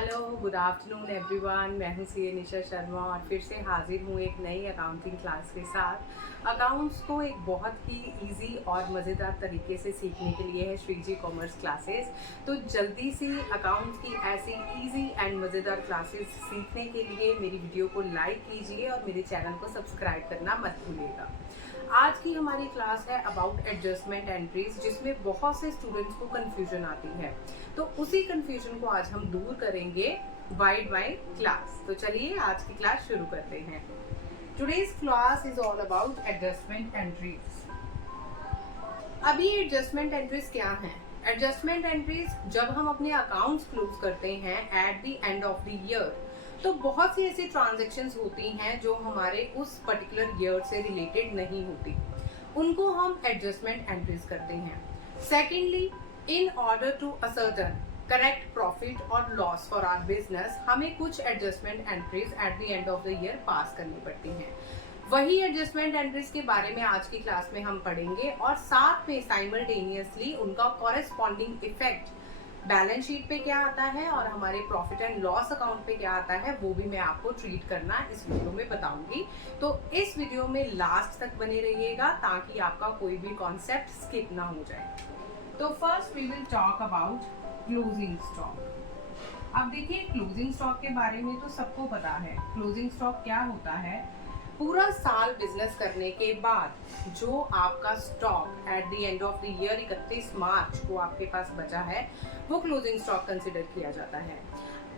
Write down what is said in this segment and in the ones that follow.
Hello, good afternoon everyone. मैं हूं CA Nisha Sharma और फिर से हाजिर हूं एक नई अकाउंटिंग क्लास के साथ। अकाउंट्स को एक बहुत ही इजी और मज़ेदार तरीके से सीखने के लिए है श्रीजी कॉमर्स क्लासेस। तो जल्दी से अकाउंट्स की ऐसी इजी एंड मज़ेदार क्लासेस सीखने के लिए मेरी वीडियो को लाइक कीजिए और मेरे चैनल को सब्सक्राइब करना मत भूलिएगा। आज की हमारी क्लास है अबाउट एडजस्टमेंट एंट्रीज, जिसमें बहुत से स्टूडेंट्स को कंफ्यूजन आती है। तो उसी कंफ्यूजन को आज हम दूर करेंगे वाइड वाइड क्लास। तो चलिए आज की क्लास शुरू करते हैं। Today's class is all about adjustment entries. अभी एडजस्टमेंट एंट्रीज क्या हैं? एडजस्टमेंट एंट्रीज जब हम अपने अकाउंट्स क्लोज करते हैं eight the end of the year, तो बहुत सी ऐसी ट्रांजैक्शंस होती हैं जो हमारे उस पर्टिकुलर ईयर से रिलेटेड नहीं होती, उनको हम एडजस्टमेंट एंट्रीज करते हैं। Secondly, in order to ascertain correct profit और लॉस फॉर आवर बिजनेस, हमें कुछ adjustment entries at the end of the year pass करनी पड़ती हैं। वही एडजस्टमेंट एंट्रीज के बारे में आज की क्लास में हम पढ़ेंगे और साथ में साइमल्टेनियसली उनका कॉरेस्पॉन्डिंग इफेक्ट बैलेंस शीट पे क्या आता है और हमारे प्रॉफिट एंड लॉस अकाउंट पे क्या आता है, वो भी मैं आपको ट्रीट करना इस वीडियो में बताऊंगी। तो इस वीडियो में लास्ट तक बने रहिएगा ताकि आपका कोई भी कॉन्सेप्ट स्किप ना हो जाए। तो first we will talk about closing stock. अब देखिए, क्लोजिंग स्टॉक के बारे में तो सबको पता है। क्लोजिंग स्टॉक क्या होता है? पूरा साल बिजनेस करने के बाद जो आपका stock at the end of the year 31 मार्च को आपके पास बचा है, वो क्लोजिंग स्टॉक कंसिडर किया जाता है।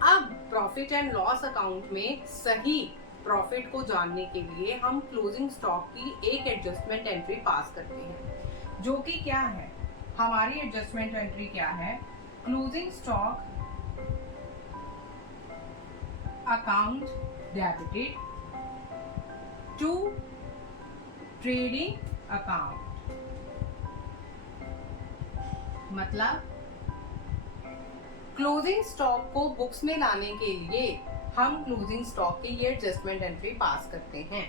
अब प्रॉफिट एंड लॉस अकाउंट में सही प्रॉफिट को जानने के लिए हम क्लोजिंग स्टॉक की एक एडजस्टमेंट एंट्री पास करते हैं, जो कि क्या है? हमारी एडजस्टमेंट एंट्री क्या है? Closing stock account debited to trading account. मतलब क्लोजिंग स्टॉक को बुक्स में लाने के लिए हम क्लोजिंग स्टॉक की ये एडजस्टमेंट एंट्री पास करते हैं।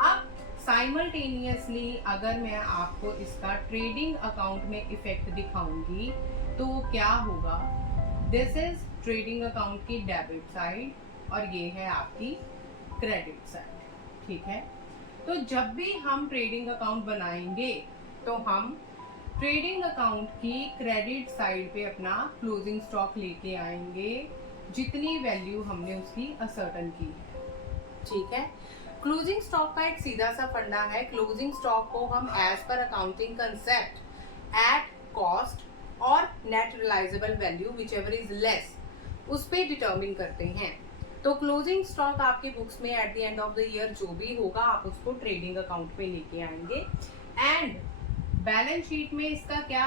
अब साइमल्टेनियसली अगर मैं आपको इसका ट्रेडिंग अकाउंट में इफेक्ट दिखाऊंगी तो क्या होगा? दिस इज ट्रेडिंग अकाउंट की डेबिट साइड और ये है आपकी क्रेडिट साइड। ठीक है, तो जब भी हम ट्रेडिंग अकाउंट बनाएंगे तो हम ट्रेडिंग अकाउंट की क्रेडिट साइड पे अपना क्लोजिंग स्टॉक लेके आएंगे, जितनी वैल्यू हमने उसकी असर्टन की है। ठीक है, क्लोजिंग स्टॉक का एक सीधा सा फंडा है। क्लोजिंग स्टॉक को हम as per accounting concept at cost और net realisable value whichever is less, उस पे डिटर्मिन करते हैं। तो क्लोजिंग स्टॉक आपके बुक्स में at the end of the year जो भी होगा, आप उसको ट्रेडिंग अकाउंट पे लेके आएंगे एंड बैलेंस शीट में इसका क्या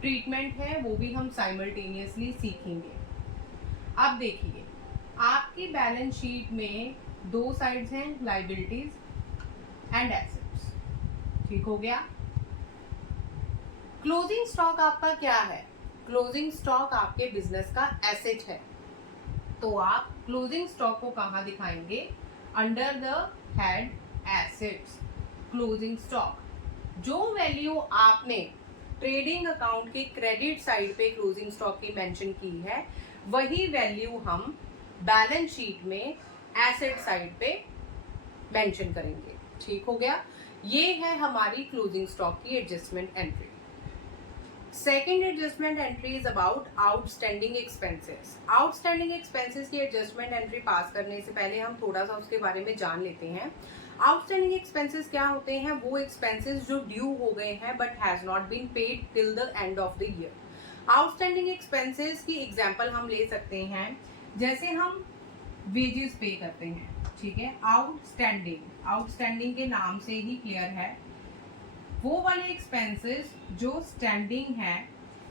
ट्रीटमेंट है वो भी हम साइमल्टेनियसली सीखेंगे। अब देखिए, आपकी बैलेंस शीट में दो साइड्स हैं, लायबिलिटीज एंड एसेट्स। ठीक हो गया। क्लोजिंग स्टॉक आपका क्या है? क्लोजिंग स्टॉक आपके बिजनेस का एसेट है। तो आप क्लोजिंग स्टॉक को कहां दिखाएंगे? Under the head assets closing stock. जो वैल्यू आपने ट्रेडिंग अकाउंट के क्रेडिट साइड पे क्लोजिंग स्टॉक की मेंशन की है, वही वैल्यू हम बैलेंस शीट में एसेट साइड पे मेंशन करेंगे। ठीक हो गया। ये है हमारी क्लोजिंग स्टॉक की adjustment entry. Second adjustment entry is about outstanding expenses. Outstanding expenses की एडजस्टमेंट एंट्री पास करने से पहले हम थोड़ा सा उसके बारे में जान लेते हैं। आउटस्टैंडिंग एक्सपेंसेस क्या होते हैं? वो एक्सपेंसेस जो ड्यू हो गए हैं but has not been paid till the end of the year. Outstanding expenses की एग्जांपल हम ले सकते हैं, जैसे हम वेजेस पे करते हैं। ठीक है, आउटस्टैंडिंग, आउटस्टैंडिंग के नाम से ही क्लियर है, वो वाले एक्सपेंसेस जो स्टैंडिंग है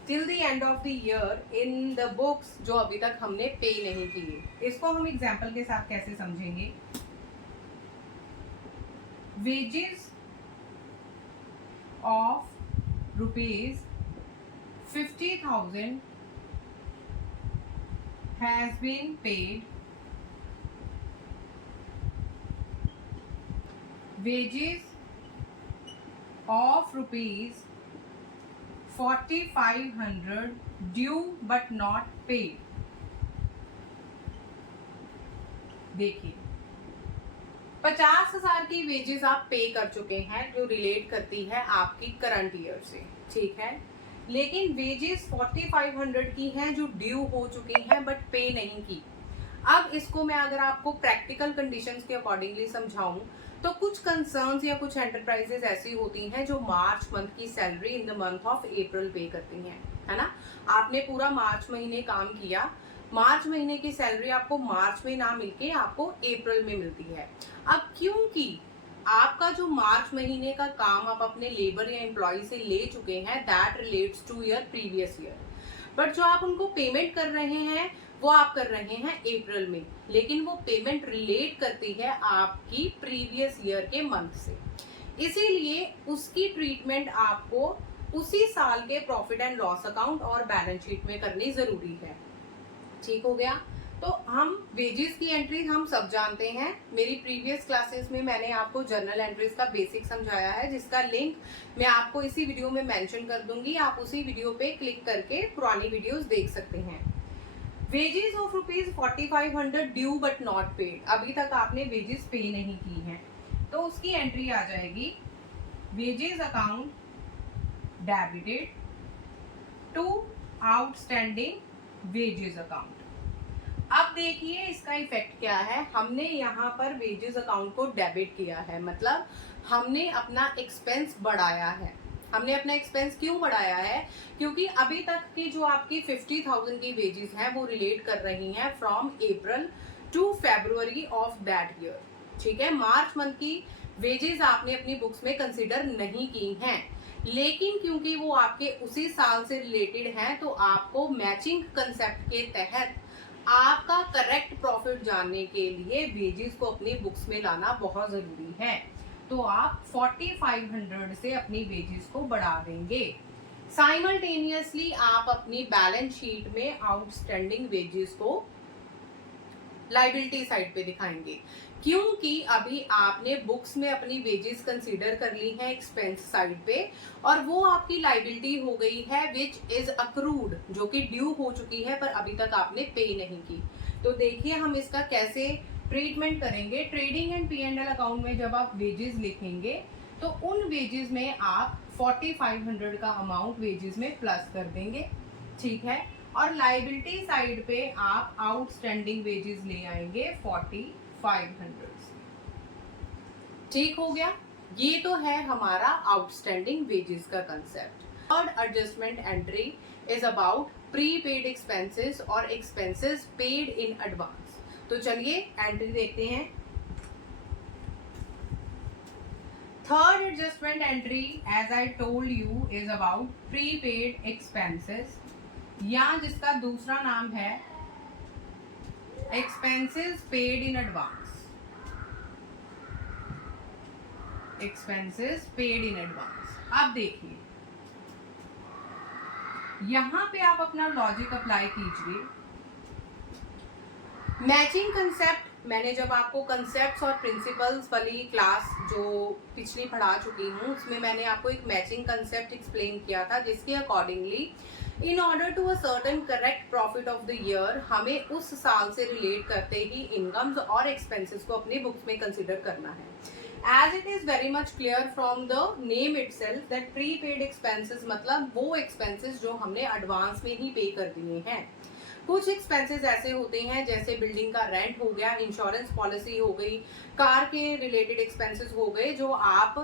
till the end of the year in the books, जो अभी तक हमने पे नहीं किए। इसको हम एग्जांपल के साथ कैसे समझेंगे? Wages of ₹50,000 has been paid. Wages of ₹4,500 due but not paid. देखिए 50,000 की वेजेस आप पे कर चुके हैं जो रिलेट करती है आपकी करंट ईयर से, ठीक है। लेकिन वेजेस 4500 की हैं जो ड्यू हो चुकी हैं बट पे नहीं की। अब इसको मैं अगर आपको प्रैक्टिकल कंडीशंस के अकॉर्डिंगली समझाऊं तो कुछ कंसर्न्स या कुछ एंटरप्राइजेस ऐसी होती हैं जो मार्च मंथ की salary in the month of April पे करती हैं, है ना। आपने पूरा मार्च महीने काम किया, मार्च महीने की सैलरी आपको मार्च में ना मिलके आपको अप्रैल में मिलती है। अब क्योंकि आपका जो मार्च महीने का काम आप अपने लेबर या एम्प्लॉय से ले चुके हैं that relates to your previous year, but जो आप उनको पेमेंट कर रहे हैं वो आप कर रहे हैं अप्रैल में, लेकिन वो पेमेंट रिलेट करती है आपकी प्रीवियस ईयर के मंथ से, इसीलिए उसकी ट्रीटमेंट आपको उसी साल के प्रॉफिट एंड लॉस अकाउंट और बैलेंस शीट में करनी जरूरी है। ठीक हो गया। तो हम वेजेस की एंट्री हम सब जानते हैं, मेरी प्रीवियस क्लासेस में मैंने आपको जर्नल एंट्रीज का बेसिक समझाया है जिसका लिंक मैं आपको इसी वीडियो में मेंशन कर दूंगी, आप उसी वीडियो पे क्लिक करके पुरानी वीडियोस देख सकते हैं। Wages of ₹4500 due but not paid, अभी तक आपने वेजेस पे नहीं की हैं तो उसकी एंट्री आ जाएगी wages account debited to outstanding wages account. अब देखिए इसका इफेक्ट क्या है, हमने यहाँ पर वेजेस अकाउंट को डेबिट किया है, मतलब हमने अपना एक्सपेंस बढ़ाया है। हमने अपना एक्सपेंस क्यों बढ़ाया है, क्योंकि अभी तक की जो आपकी 50,000 की वेजेस हैं वो रिलेट कर रही हैं from April to February of that year, ठीक है। मार्च मंथ की वेजेस आपने अपनी बुक्स में कंसिडर नहीं की हैं, लेकिन क्योंकि वो आपके उसी साल से रिलेटेड हैं तो आपको मैचिंग कंसेप्ट के तहत आपका करेक्ट प्रॉफिट जानने के लिए वेजेस को अपनी बुक्स में लाना बहुत जरूरी है। तो आप 4500 से अपनी वेजेस को बढ़ा देंगे। साइमल्टेनियसली आप अपनी बैलेंस शीट में आउटस्टैंडिंग वेजेस को लाइबिलिटी साइड पे दिखाएंगे, क्योंकि अभी आपने बुक्स में अपनी वेजेस कंसीडर कर ली है एक्सपेंस साइड पे और वो आपकी लाइबिलिटी हो गई है विच इज अक्रूड, जो कि ड्यू हो चुकी है पर अभी तक आपने पे नहीं की। तो देखिए हम इसका कैसे ट्रीटमेंट करेंगे। ट्रेडिंग एंड P&L अकाउंट में जब आप वेजेस लिखेंगे तो उन वेजेस में आप 4500 का अमाउंट वेजेस में प्लस कर देंगे, ठीक है। और लाइबिलिटी साइड पे आप आउटस्टैंडिंग वेजेस ले आएंगे 4500। ठीक हो गया। ये तो है हमारा आउटस्टैंडिंग वेजेस का concept. Third adjustment entry is about prepaid expenses और एक्सपेंसेस पेड इन एडवांस। तो चलिए एंट्री देखते हैं। Third adjustment entry as I told you is about prepaid expenses, या जिसका दूसरा नाम है expenses paid in advance. Expenses paid in advance. अब देखिए यहां पे आप अपना लॉजिक अप्लाई कीजिए। मैचिंग कंसेप्ट, मैंने जब आपको कंसेप्ट्स और प्रिंसिपल्स वाली क्लास जो पिछली पढ़ा चुकी हूँ उसमें मैंने आपको एक मैचिंग कंसेप्ट एक्सप्लेन किया था, जिसके accordingly in order to ascertain correct profit of the year हमें उस साल से रिलेट करते ही इनकम्स और एक्सपेंसेस को अपनी बुक्स में कंसिडर करना है। As it is very much clear from the name itself that prepaid expenses मतलब वो एक्सपेंसेस जो हमने एडवांस में ही पे कर दिए हैं। कुछ एक्सपेंसेस ऐसे होते हैं जैसे बिल्डिंग का रेंट हो गया, इंश्योरेंस पॉलिसी हो गई, कार के रिलेटेड एक्सपेंसेस हो गए, जो आप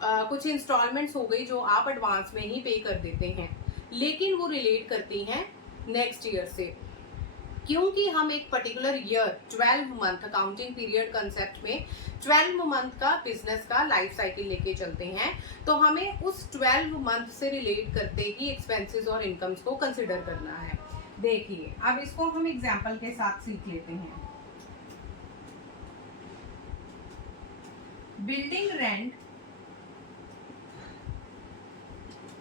कुछ इंस्टॉलमेंट्स हो गई जो आप एडवांस में ही पे कर देते हैं, लेकिन वो रिलेट करती हैं नेक्स्ट ईयर से। क्योंकि हम एक particular year 12 month accounting period concept में 12 मंथ का बिजनेस का लाइफ साइकिल लेके चलते हैं, तो हमें उस 12 मंथ से रिलेट करते ही एक्सपेंसेस और इनकम्स को कंसिडर करना है। देखिए अब इसको हम एग्जाम्पल के साथ सीख लेते हैं। Building rent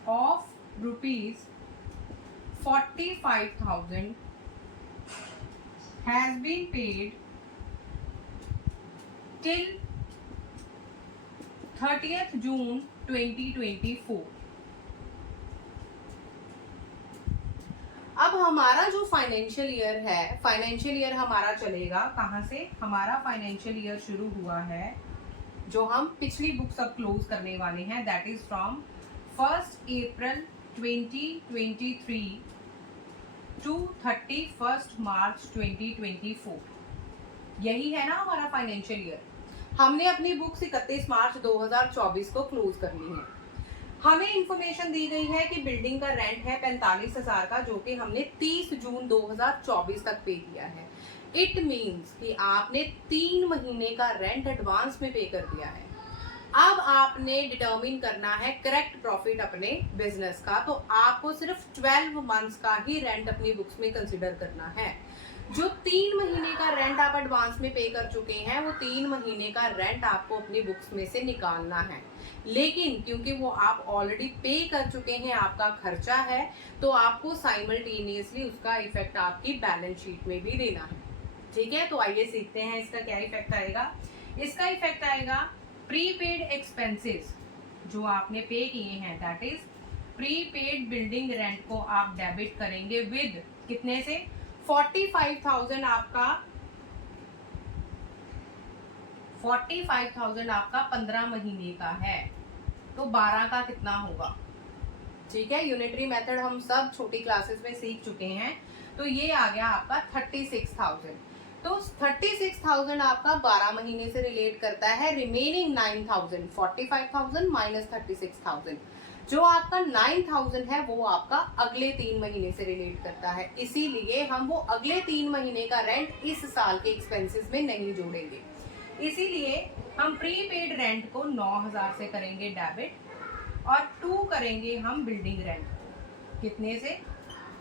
of ₹45,000 has been paid till 30th June 2024। अब हम हमारा जो फाइनेंशियल ईयर है, फाइनेंशियल ईयर हमारा चलेगा कहाँ से, हमारा फाइनेंशियल ईयर शुरू हुआ है, जो हम पिछली बुक्स अब क्लोज करने वाले हैं, that is from 1 April 2023 to 31 March 2024। यही है ना हमारा फाइनेंशियल ईयर। हमने अपनी बुक्स 31 मार्च 2024 को क्लोज करनी है। हमें इंफॉर्मेशन दी गई है कि बिल्डिंग का रेंट है 45,000 का, जो कि हमने 30 जून 2024 तक पे किया है। इट मीन्स कि आपने 3 महीने का रेंट एडवांस में पे कर दिया है। अब आपने डिटर्मिन करना है करेक्ट प्रॉफिट अपने बिजनेस का, तो आपको सिर्फ 12 मंथ्स का ही रेंट अपनी बुक्स में कंसिडर करना है। जो 3 महीने का रेंट आप एडवांस में पे कर चुके हैं, वो 3 महीने का रेंट आपको अपनी बुक्स में से निकालना है। लेकिन क्योंकि वो आप ऑलरेडी पे कर चुके हैं, आपका खर्चा है, तो आपको साइमल्टेनियसली उसका इफेक्ट आपकी बैलेंस शीट में भी देना है। ठीक है, तो आइए सीखते हैं इसका क्या इफेक्ट आएगा। इसका इफेक्ट आएगा प्रीपेड एक्सपेंसेस जो आपने पे किए हैं, that is prepaid building rent को आप डेबिट करेंगे विद कितने से, 45,000 आपका 15 महीने का है, तो 12 का कितना होगा। ठीक है, यूनिटरी मेथड हम सब छोटी क्लासेस में सीख चुके हैं, तो ये आ गया आपका 36,000। तो 36,000 आपका 12 महीने से रिलेट करता है। रिमेनिंग 9,000, 45,000 माइनस 36,000, जो आपका 9,000 है वो आपका अगले 3 महीने से रिलेट करता है। इसीलिए हम वो अगले 3 महीने का रेंट इस साल के एक्सपेंसेस में नहीं जोड़ेंगे। इसीलिए हम प्रीपेड रेंट को 9,000 से करेंगे डेबिट और 2 करेंगे हम बिल्डिंग रेंट कितने से,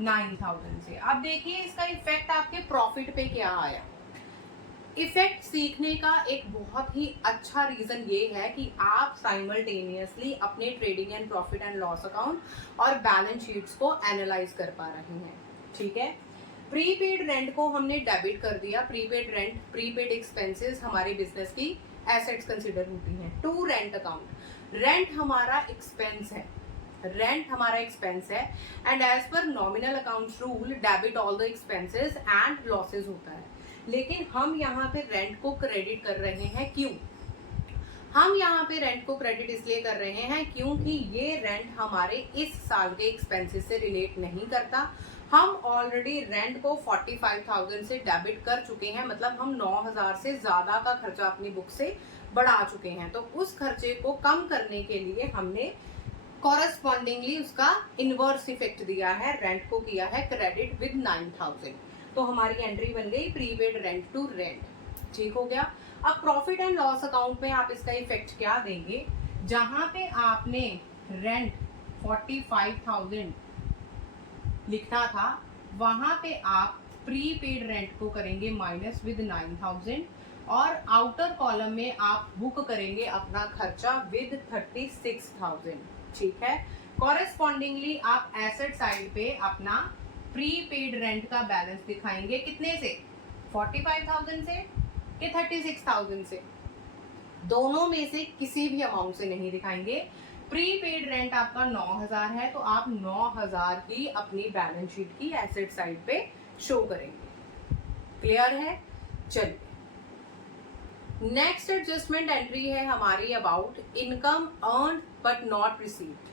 9,000 से। अब देखिए इसका इफेक्ट आपके प्रॉफिट पे क्या आया। इफेक्ट सीखने का एक बहुत ही अच्छा रीजन ये है कि आप साइमल्टेनियसली अपने trading and profit and loss account और बैलेंस शीट्स को एनालाइज कर पा रहे हैं। ठीक है, प्रीपेड रेंट को हमने डेबिट कर दिया। प्रीपेड रेंट, प्रीपेड एक्सपेंसेस हमारे बिजनेस की एसेट्स कंसिडर होती हैं। टू रेंट अकाउंट, रेंट हमारा एक्सपेंस है, रेंट हमारा एक्सपेंस है, and as per nominal accounts rule debit all the expenses and losses होता है। लेकिन हम यहाँ पे रेंट को क्रेडिट कर रहे हैं, क्यों? हम यहाँ पे रेंट को क्रेडिट इसलिए कर रहे हैं क्योंकि ये रेंट हमारे इस साल के एक्सपेंसेस से रिलेट नहीं करता। हम ऑलरेडी रेंट को 45,000 से डेबिट कर चुके हैं, मतलब हम 9,000 से ज्यादा का खर्चा अपनी बुक से बढ़ा चुके हैं। तो उस खर्चे को कम करने के लिए हमने कॉरेस्पॉन्डिंगली उसका इनवर्स इफेक्ट दिया है, रेंट को किया है क्रेडिट विद 9,000। तो हमारी एंट्री बन गई प्रीपेड रेंट टू रेंट। ठीक हो गया। अब प्रॉफिट एंड लॉस अकाउंट में आप इसका इफेक्ट क्या देंगे, जहां पे आपने रेंट 45,000 लिखना था, वहां पे आप प्रीपेड रेंट को करेंगे माइनस विद 9,000 और आउटर कॉलम में आप बुक करेंगे अपना खर्चा विद 36,000। ठीक है, कॉरेस्पॉन्डिंगली आप एसेट साइड पे अपना प्रीपेड रेंट का बैलेंस दिखाएंगे कितने से, 45,000 से कि 36,000 से, दोनों में से किसी भी अमाउंट से नहीं दिखाएंगे। प्रीपेड रेंट आपका 9,000 है, तो आप 9,000 ही अपनी बैलेंस शीट की एसेट साइड पे शो करेंगे। क्लियर है? चलिए, नेक्स्ट एडजस्टमेंट एंट्री है हमारी about income earn but not received.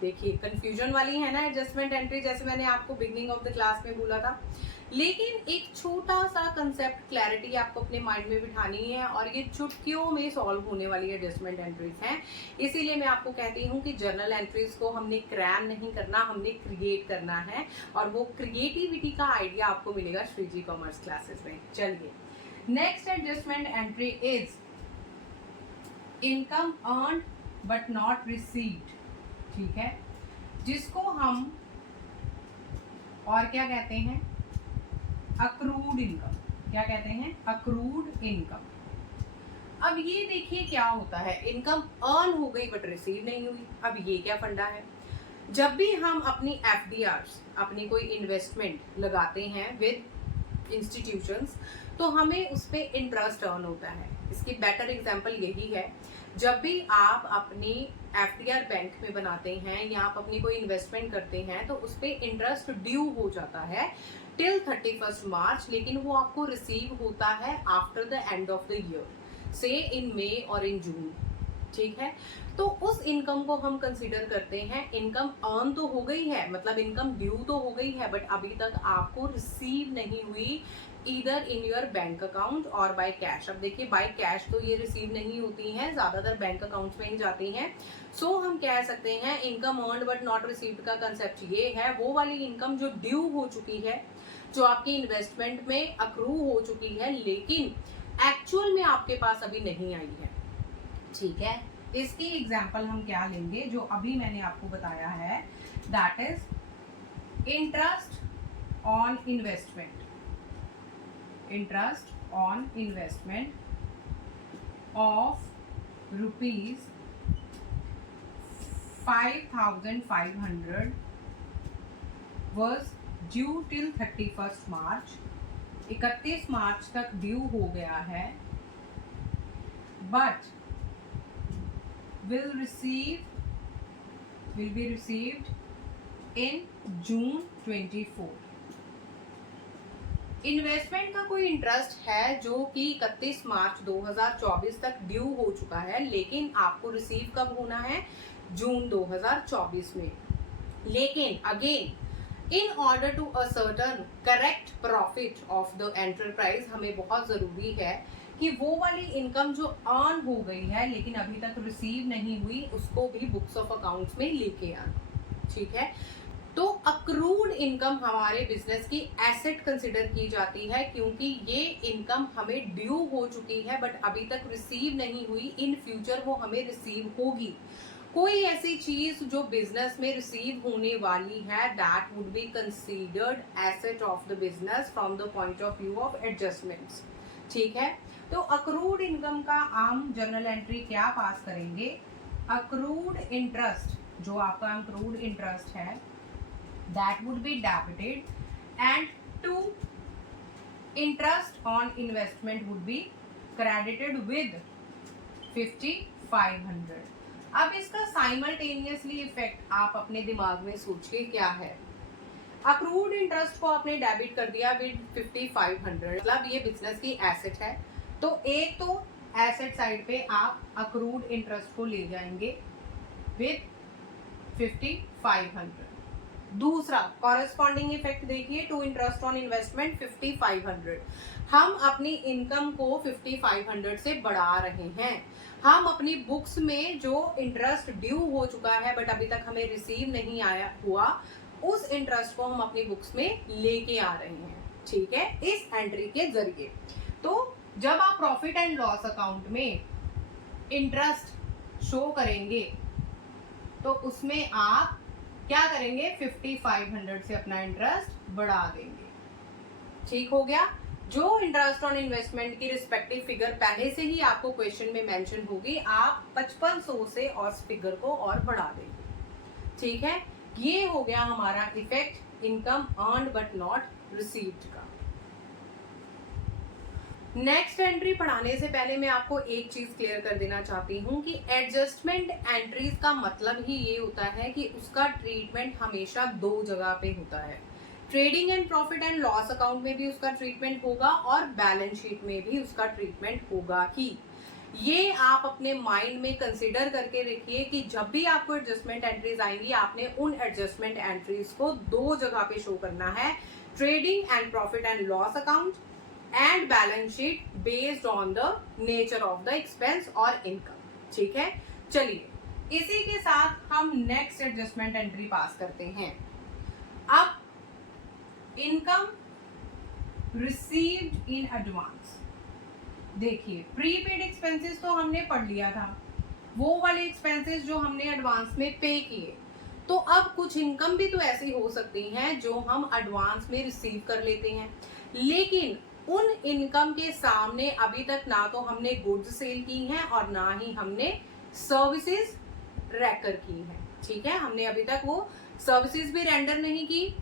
देखिए कंफ्यूजन वाली है ना एडजस्टमेंट एंट्री, जैसे मैंने आपको बिगनिंग ऑफ द क्लास में बोला था। लेकिन एक छोटा सा कंसेप्ट क्लैरिटी आपको अपने माइंड में बिठानी है, और ये चुटकियों में सॉल्व होने वाली एडजस्टमेंट एंट्रीज हैं। इसीलिए मैं आपको कहती हूँ कि जर्नल एंट्रीज को हमने क्रैम नहीं करना, हमने क्रिएट करना है, और वो क्रिएटिविटी का आइडिया आपको मिलेगा श्रीजी कॉमर्स क्लासेस में। चलिए, next adjustment entry is income earn but not received. ठीक है, जिसको हम और क्या कहते हैं, अक्रूड इनकम। क्या कहते हैं? Accrued income. अब ये देखिए क्या होता है, इनकम अर्न हो गई बट रिसीव नहीं हुई। अब ये क्या फंडा है, जब भी हम अपनी एफडीआर्स, अपनी कोई इन्वेस्टमेंट लगाते हैं विद इंस्टीट्यूशंस, तो हमें उस पर इंटरेस्ट अर्न होता है। इसकी बेटर एग्जांपल यही है, जब भी आप अपनी एफडीआर बैंक में बनाते हैं या आप अपनी कोई इन्वेस्टमेंट करते हैं तो उस पर इंटरेस्ट ड्यू हो जाता है टिल 31 मार्च, लेकिन वो आपको रिसीव होता है after the end of the year, से इन मई और इन जून। ठीक है, तो उस इनकम को हम कंसीडर करते हैं इनकम अर्न तो हो गई है, मतलब इनकम ड्यू तो हो गई है, बट अभी तक आपको रिसीव नहीं हुई either in your bank account और बाय कैश। अब देखिए बाय कैश तो ये रिसीव नहीं होती हैं, ज्यादातर बैंक अकाउंट्स में ही जाती हैं। सो हम कह सकते हैं income earn but not received का कंसेप्ट ये है वो वाली इनकम जो ड्यू हो चुकी है, जो आपकी इन्वेस्टमेंट में अक्रू हो चुकी है लेकिन एक्चुअल में आपके पास अभी नहीं आई है। ठीक है, इसकी एग्जाम्पल हम क्या लेंगे जो अभी मैंने आपको बताया है, that is interest on investment. Interest on investment of ₹5,500 was due till 31st मार्च। 31 मार्च तक ड्यू हो गया है, but will be received in June 24। Investment का कोई इंटरेस्ट है जो कि 31 मार्च 2024 तक ड्यू हो चुका है, लेकिन आपको रिसीव कब होना है, जून 2024 में। लेकिन again in order to ascertain correct profit of the enterprise, हमें बहुत जरूरी है कि वो वाली इनकम जो अर्न हो गई है लेकिन अभी तक रिसीव नहीं हुई उसको भी बुक्स ऑफ अकाउंट्स में लेके आना। ठीक है, तो अक्रूड इनकम हमारे बिजनेस की एसेट कंसिडर की जाती है क्योंकि ये इनकम हमें ड्यू हो चुकी है बट अभी तक रिसीव नहीं हुई, इन फ्यूचर वो हमें रिसीव होगी। कोई ऐसी चीज जो बिजनेस में रिसीव होने वाली है that would be considered asset of the business from the point of view of adjustments. ठीक है, तो अक्रूड इनकम का हम जर्नल एंट्री क्या पास करेंगे, अक्रूड इंटरेस्ट, जो आपका अक्रूड इंटरेस्ट है that would be debited and to interest on investment would be credited with 5,500। अब इसका साइमल्टेनियसली इफेक्ट आप अपने दिमाग में सोचिए क्या है। अक्रूड इंटरेस्ट को आपने डेबिट कर दिया विद 5,500, मतलब ये बिजनेस की एसेट है, तो एक तो एसेट साइड पे आप अक्रूड इंटरेस्ट को ले जाएंगे विद 5,500। दूसरा कॉरेस्पॉन्डिंग इफेक्ट देखिए, टू इंटरेस्ट ऑन इन्वेस्टमेंट 5,500, हम अपनी इनकम को 5,500 से बढ़ा रहे हैं। हम अपनी बुक्स में जो इंटरेस्ट ड्यू हो चुका है बट अभी तक हमें रिसीव नहीं आया हुआ, उस इंटरेस्ट को हम अपनी बुक्स में लेके आ रहे हैं। ठीक है, इस एंट्री के जरिए। तो जब आप प्रॉफिट एंड लॉस अकाउंट में इंटरेस्ट शो करेंगे तो उसमें आप क्या करेंगे, 5,500 से अपना इंटरेस्ट बढ़ा देंगे। ठीक हो गया, जो इंटरेस्ट ऑन इन्वेस्टमेंट की रिस्पेक्टिव फिगर पहले से ही आपको क्वेश्चन में मेंशन होगी, आप 5500 से और फिगर को और बढ़ा देंगे। ठीक है, ये हो गया हमारा effect income earned but not received का। नेक्स्ट एंट्री पढ़ाने से पहले मैं आपको एक चीज क्लियर कर देना चाहती हूँ कि एडजस्टमेंट एंट्रीज का मतलब ही ये होता है कि उसका ट्रीटमेंट हमेशा दो जगह पे होता है। Trading and profit and loss account में भी उसका ट्रीटमेंट होगा और बैलेंस शीट में भी उसका ट्रीटमेंट होगा ही। ये आप अपने माइंड में कंसिडर करके रखिए कि जब भी आपको एडजस्टमेंट एंट्रीज आएंगी आपने उन एडजस्टमेंट एंट्रीज को दो जगह पे शो करना है, trading and profit and loss account and balance sheet based on the nature of the expense और इनकम। ठीक है, चलिए इसी के साथ हम नेक्स्ट एडजस्टमेंट एंट्री पास करते हैं। अब इनकम रिसीव्ड इन एडवांस, देखिए प्रीपेड एक्सपेंसेस तो हमने पढ़ लिया था, वो वाले एक्सपेंसेस जो हमने एडवांस में पे किए। तो अब कुछ इनकम भी तो ऐसी हो सकती हैं जो हम एडवांस में रिसीव कर लेते हैं, लेकिन उन इनकम के सामने अभी तक ना तो हमने गुड्स सेल की हैं और ना ही हमने सर्विसेज रेकर की हैं। ठीक है, हमने अभी तक वो सर्विसेज भी रेंडर नहीं की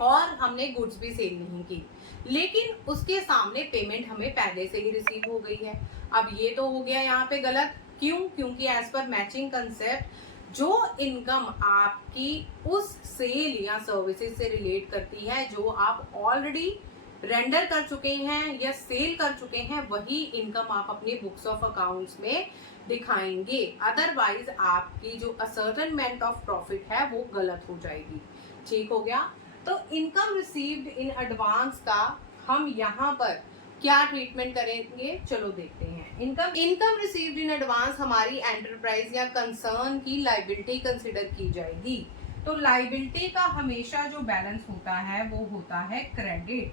और हमने गुड्स भी सेल नहीं की, लेकिन उसके सामने पेमेंट हमें पहले से ही रिसीव हो गई है। अब ये तो हो गया यहाँ पे गलत, क्यों? क्योंकि एज पर मैचिंग कंसेप्ट जो इनकम आपकी उस सेल या सर्विसेज से रिलेट करती है जो आप ऑलरेडी रेंडर कर चुके हैं या सेल कर चुके हैं, वही इनकम आप अपने बुक्स ऑफ अकाउंट्स में दिखाएंगे। अदरवाइज आपकी जो असर्टनमेंट ऑफ प्रॉफिट है वो गलत हो जाएगी। ठीक हो गया? तो इनकम रिसीव्ड इन एडवांस का हम यहाँ पर क्या ट्रीटमेंट करेंगे, चलो देखते हैं। इनकम रिसीव्ड इन एडवांस हमारी एंटरप्राइज या कंसर्न की लायबिलिटी कंसिडर की जाएगी। तो लायबिलिटी का हमेशा जो बैलेंस होता है वो होता है क्रेडिट,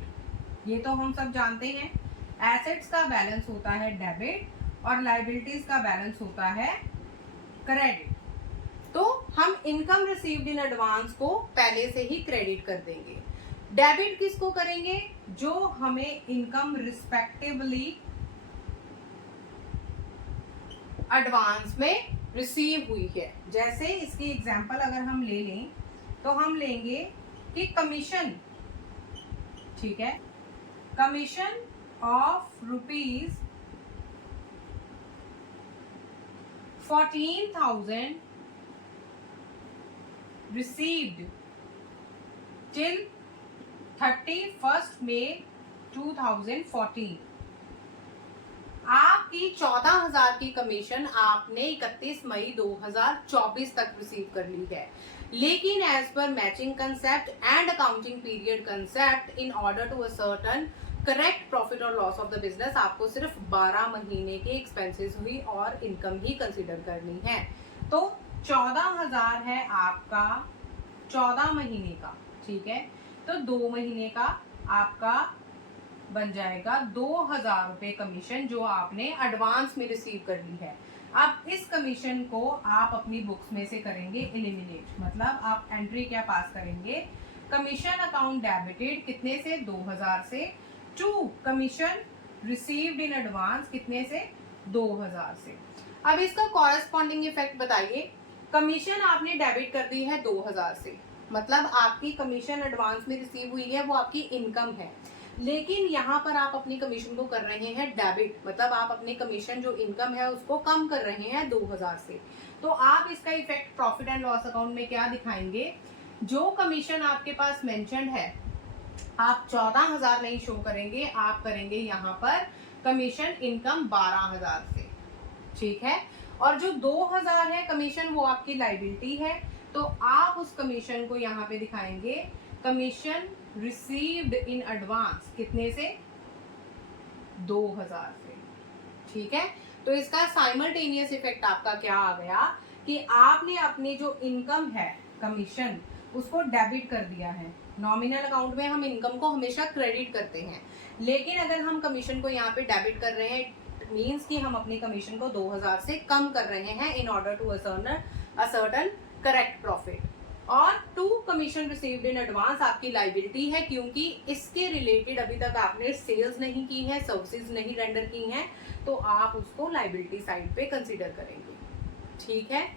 ये तो हम सब जानते हैं। एसेट्स का बैलेंस होता है डेबिट और लायबिलिटीज का बैलेंस होता है क्रेडिट। तो हम इनकम रिसीव्ड इन एडवांस को पहले से ही क्रेडिट कर देंगे। डेबिट किसको करेंगे? जो हमें इनकम रिस्पेक्टिवली एडवांस में रिसीव हुई है। जैसे इसकी एग्जांपल अगर हम ले लें तो हम लेंगे कि कमीशन, ठीक है, commission of rupees 14,000 received till 31st May 2014। आपकी 14,000 की कमीशन आपने 31 मई 2024 तक रिसीव कर ली है, लेकिन as per matching concept and accounting period concept in order to ascertain correct profit और लॉस ऑफ द बिजनेस आपको सिर्फ 12 महीने के एक्सपेंसेस हुई और इनकम ही कंसीडर करनी है। तो 14,000 है आपका 14 महीने का, ठीक है, तो 2 महीने का आपका बन जाएगा 2,000 रुपए कमीशन जो आपने एडवांस में रिसीव कर ली है। अब इस कमीशन को आप अपनी बुक्स में से करेंगे एलिमिनेट, मतलब आप एंट्री क्या पास करेंगे? कमीशन अकाउंट डेबिटेड कितने से? 2,000 से, to commission received in advance कितने से? 2,000 से। अब इसका कॉरेस्पॉन्डिंग इफेक्ट बताइए। कमीशन आपने डेबिट कर दी है 2,000 से, मतलब आपकी कमीशन एडवांस में रिसीव हुई है, वो आपकी इनकम है। लेकिन यहाँ पर आप अपनी कमीशन को कर रहे हैं डेबिट, मतलब आप अपनी कमीशन जो इनकम है उसको कम कर रहे हैं 2,000 से। तो आप इसका effect profit and loss account में क्या दिखाएंगे? जो कमीशन आपके पास मेंशन्ड है आप 14,000 नहीं शो करेंगे, आप करेंगे यहाँ पर कमीशन इनकम 12,000 से, ठीक है। और जो 2,000 है कमीशन वो आपकी लायबिलिटी है, तो आप उस कमीशन को यहाँ पे दिखाएंगे कमीशन रिसीव्ड इन एडवांस कितने से? 2,000 से, ठीक है। तो इसका साइमल्टेनियस इफेक्ट आपका क्या आ गया कि आपने अपनी जो इनकम है कमीशन उसको डेबिट कर दिया है। नॉमिनल अकाउंट में हम इनकम को हमेशा क्रेडिट करते हैं, लेकिन अगर हम कमीशन को यहाँ पे डेबिट कर रहे हैं मींस कि हम अपनी कमीशन को 2,000 से कम कर रहे हैं in order to ascertain correct profit. और to commission received in advance आपकी लायबिलिटी है, क्योंकि इसके रिलेटेड अभी तक आपने सेल्स नहीं की है, सर्विसेज नहीं रेंडर की हैं, तो आप उसको लायबिलिटी साइड पे कंसीडर करेंगे, ठीक है।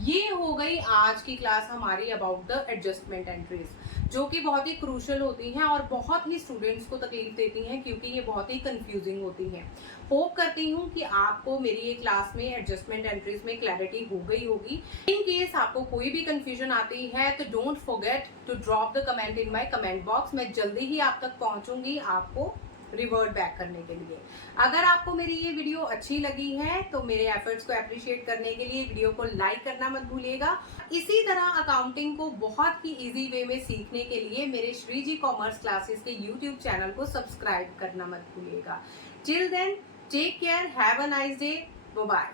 ये हो गई आज की क्लास हमारी अबाउट द एडजस्टमेंट एंट्रीज, जो कि बहुत ही क्रूशियल होती हैं और बहुत ही स्टूडेंट्स को तकलीफ देती हैं क्योंकि ये बहुत ही कंफ्यूजिंग होती हैं। होप करती हूँ कि आपको मेरी ये क्लास में एडजस्टमेंट एंट्रीज में क्लैरिटी हो गई होगी। इन केस आपको कोई भी कंफ्यूजन आती है तो don't forget to drop the comment in my comment box. मैं जल्दी ही आप तक पहुंचूंगी आपको रिवर्ट बैक करने के लिए। अगर आपको मेरी ये वीडियो अच्छी लगी है तो मेरे एफर्ट्स को अप्रिशिएट करने के लिए वीडियो को लाइक करना मत भूलिएगा। इसी तरह अकाउंटिंग को बहुत ही इजी वे में सीखने के लिए मेरे श्री जी कॉमर्स क्लासेस के यूट्यूब चैनल को सब्सक्राइब करना मत भूलिएगा। Till then take care, have a nice day, bye bye.